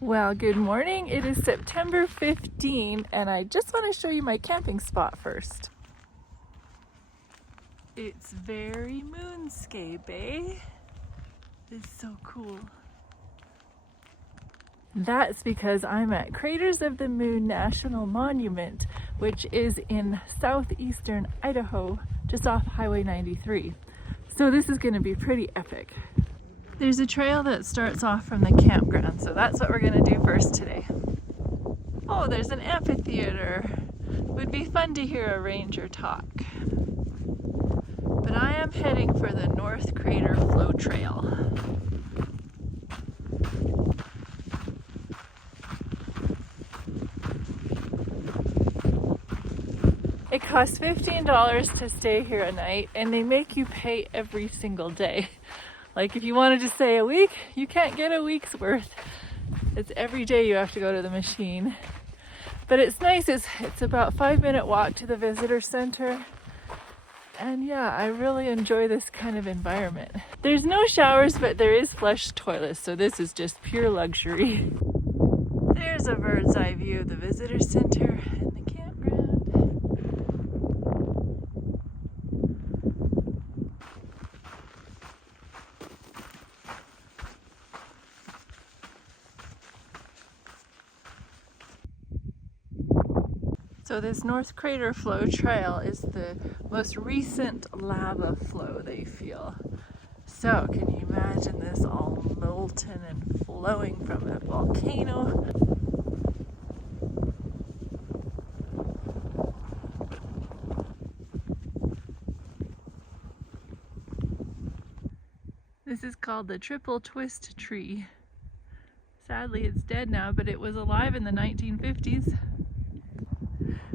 Well, good morning. It is September 15 and I just want to show you my camping spot first. It's very moonscape, eh? It's so cool. That's because I'm at Craters of the Moon National Monument, which is in southeastern Idaho, just off Highway 93. So this is going to be pretty epic. There's a trail that starts off from the campground, so that's what we're going to do first today. Oh, there's an amphitheater. Would be fun to hear a ranger talk. But I am heading for the North Crater Flow Trail. It costs $15 to stay here a night, and they make you pay every single day. Like if you wanted to stay a week, you can't get a week's worth. It's every day you have to go to the machine. But it's nice, it's about a 5-minute walk to the visitor center. And yeah, I really enjoy this kind of environment. There's no showers, but there is flush toilets, so this is just pure luxury. There's a bird's eye view of the visitor center and the campground. So this North Crater Flow Trail is the most recent lava flow they feel. So can you imagine this all molten and flowing from a volcano? This is called the triple twist tree. Sadly it's dead now, but it was alive in the 1950s.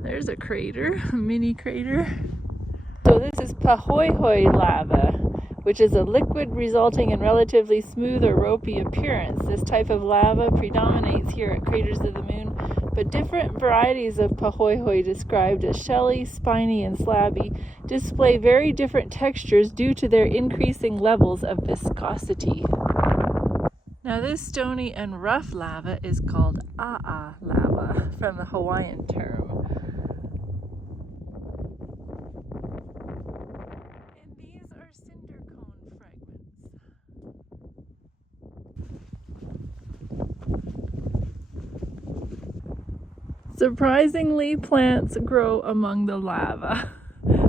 There's a crater, a mini crater. So this is Pahoehoe lava, which is a liquid resulting in relatively smooth or ropey appearance. This type of lava predominates here at Craters of the Moon, but different varieties of Pahoehoe, described as shelly, spiny, and slabby, display very different textures due to their increasing levels of viscosity. Now this stony and rough lava is called a'a lava, from the Hawaiian term. And these are cinder cone fragments. Surprisingly, plants grow among the lava.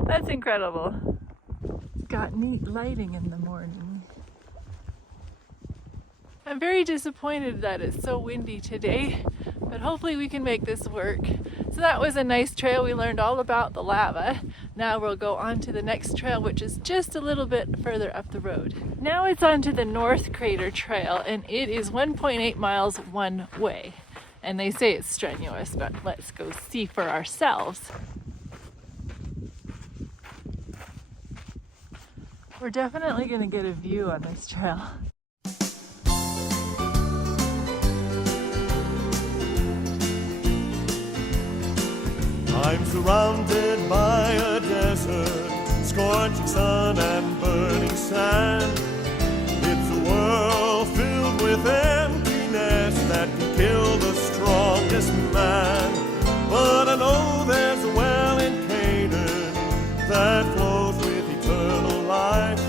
That's incredible. It's got neat lighting in the morning. I'm very disappointed that it's so windy today, but hopefully we can make this work. So that was a nice trail. We learned all about the lava. Now we'll go on to the next trail, which is just a little bit further up the road. Now it's on to the North Crater Trail, and it is 1.8 miles one way. And they say it's strenuous, but let's go see for ourselves. We're definitely going to get a view on this trail. I'm surrounded by a desert, scorching sun and burning sand. It's a world filled with emptiness that can kill the strongest man. But I know there's a well in Canaan that flows with eternal life.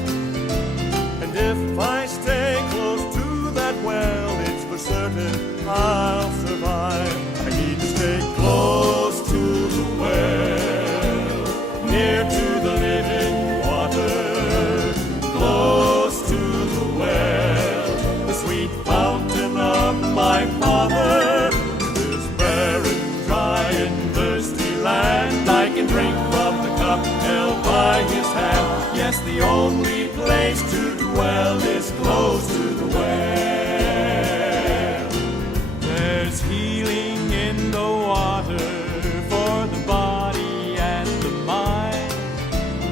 And if I stay close to that well, it's for certain I'll survive. I need to stay close to the well, near to the living water, close to the well, the sweet fountain of my Father. This barren, dry, and thirsty land, I can drink from the cup held by His hand. Yes, the only place to dwell is close to the well. There's healing in the water for the body and the mind.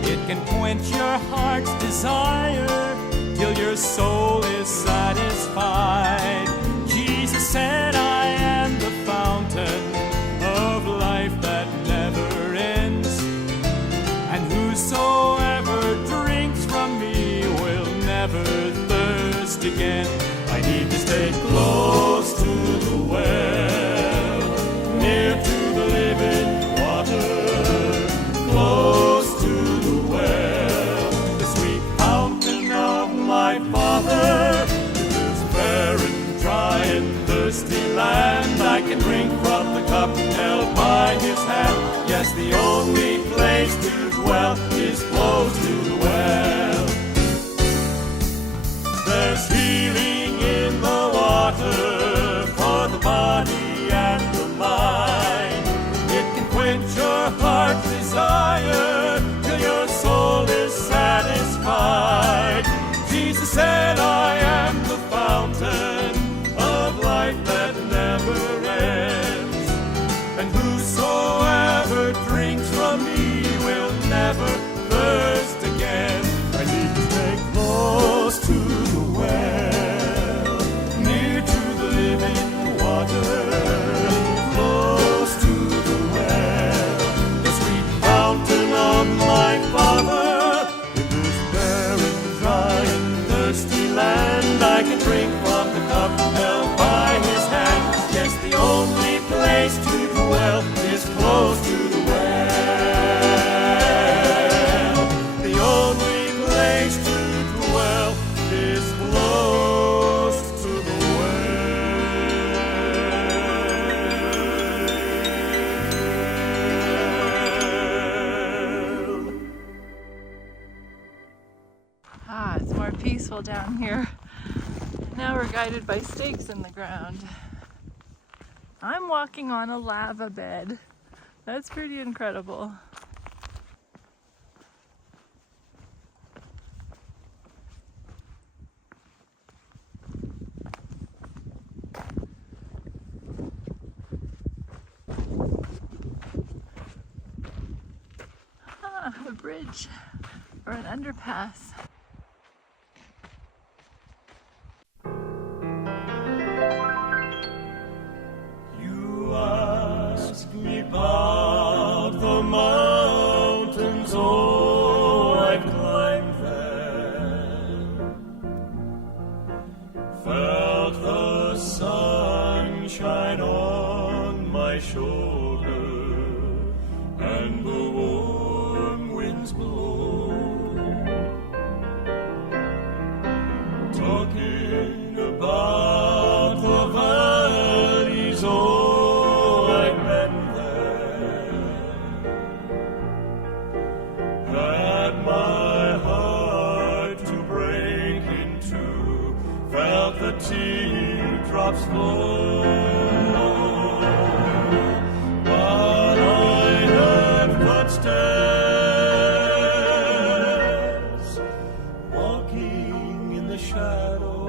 It can quench your heart's desire till your soul is satisfied. Jesus said, I am the fountain of life that never ends, and whosoever drinks from me will never thirst. thirsty land. I can drink from the cup held by his hand. Yes, the only place to dwell is close to the well. There's healing in the water for the body and the mind. It can quench your heart's desire till your soul is satisfied. Jesus said, I am the fountain of life that never ends, and whosoever drinks from me will never thirst again. I need to stay close to the well, near to the living water, close to the well, the sweet fountain of my Father. In this barren, dry, and thirsty land, I can drink from the cup held by his hand. Yes, the only place to dwell is close to the well. The only place to dwell is close to the well. Ah, it's more peaceful down here. Now we're guided by stakes in the ground. I'm walking on a lava bed. That's pretty incredible. Ah, a bridge or an underpass. You ask me about the mountains, oh, I climbed them, felt the sunshine on my shoulder, and the warm winds blow, talking about the valleys, oh, I've been there, had my heart to break into, felt the teardrops flow, but I heard footsteps walking in the shadow,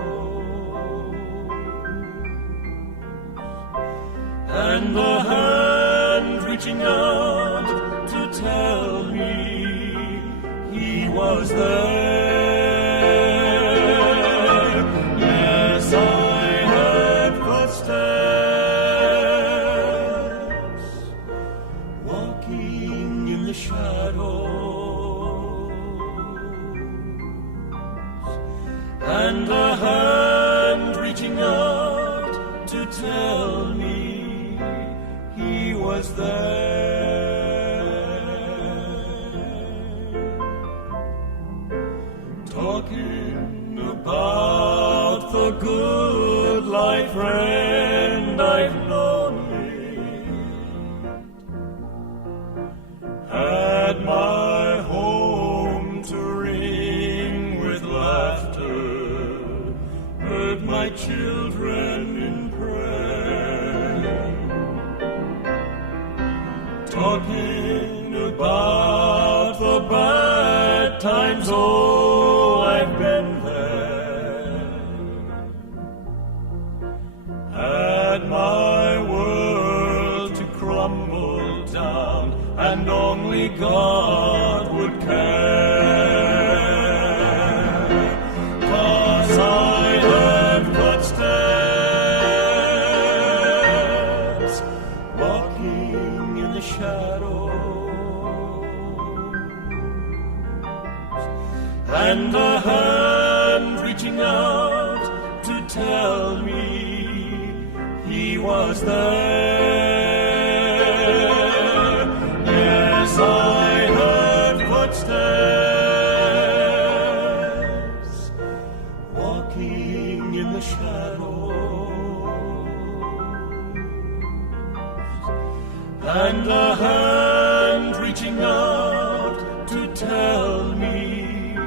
and the hand reaching out to tell me he was there. Yes, I heard footsteps walking in the shadows, and a hand reaching out to tell me he was there, talking about the good life friend I've known late, had my home to ring with laughter, heard my children in prayer, talking about the bad times, oh, I've been there, had my world to crumble down, and only God would care, 'cause I heard footsteps walking in the shadows, and a hand reaching out to tell me he was there. Yes, I heard footsteps walking in the shadows, and a hand reaching out to tell me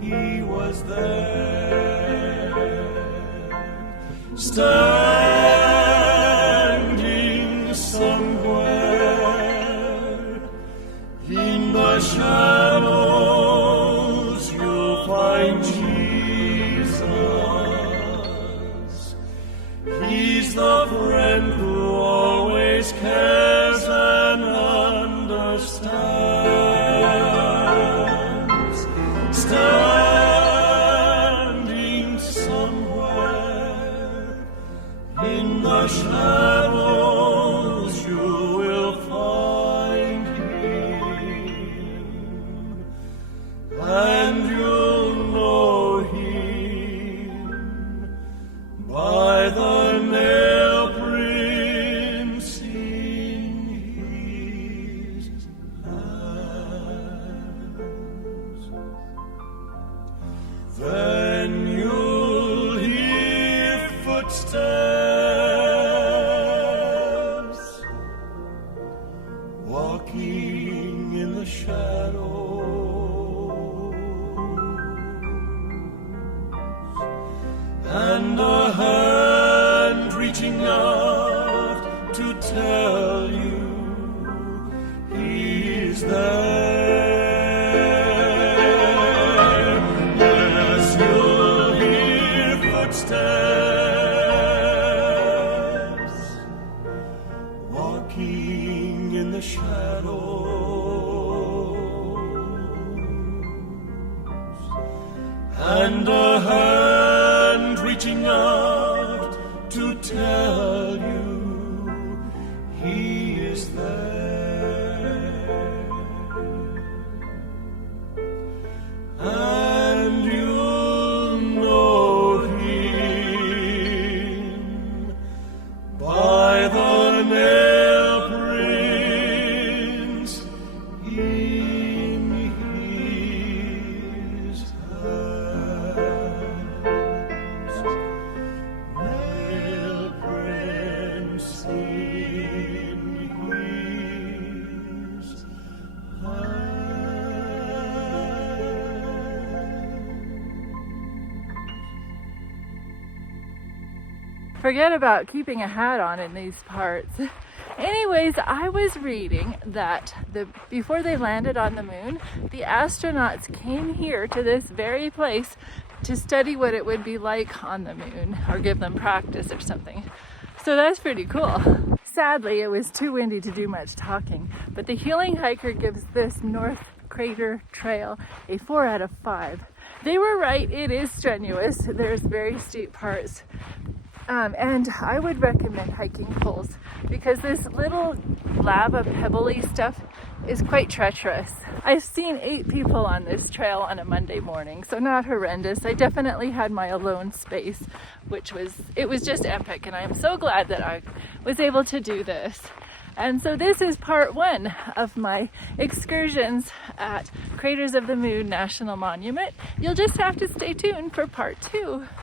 he was there, standing somewhere in the shadows. You'll find Jesus. He's the friend who always cares and understands, standing somewhere in the shadows. You will find him, and you'll know him by the nail prints in his hands. Then you'll hear footsteps walking in the shadows, and a hand reaching out to tell you he's there. Yes, you'll hear footsteps walking in the shadows, and a hand reaching out to tell you he is there, and you'll know him by the nail prints in his hands. Nail prints in his hands. Forget about keeping a hat on in these parts. Anyways, I was reading that before they landed on the moon, the astronauts came here to this very place to study what it would be like on the moon, or give them practice or something. So that's pretty cool. Sadly, it was too windy to do much talking, but the Healing Hiker gives this North Crater Trail a 4 out of 5. They were right, it is strenuous. There's very steep parts. And I would recommend hiking poles because this little lava pebbly stuff is quite treacherous. I've seen 8 people on this trail on a Monday morning, so not horrendous. I definitely had my alone space, it was just epic, and I am so glad that I was able to do this. And so this is part 1 of my excursions at Craters of the Moon National Monument. You'll just have to stay tuned for part 2.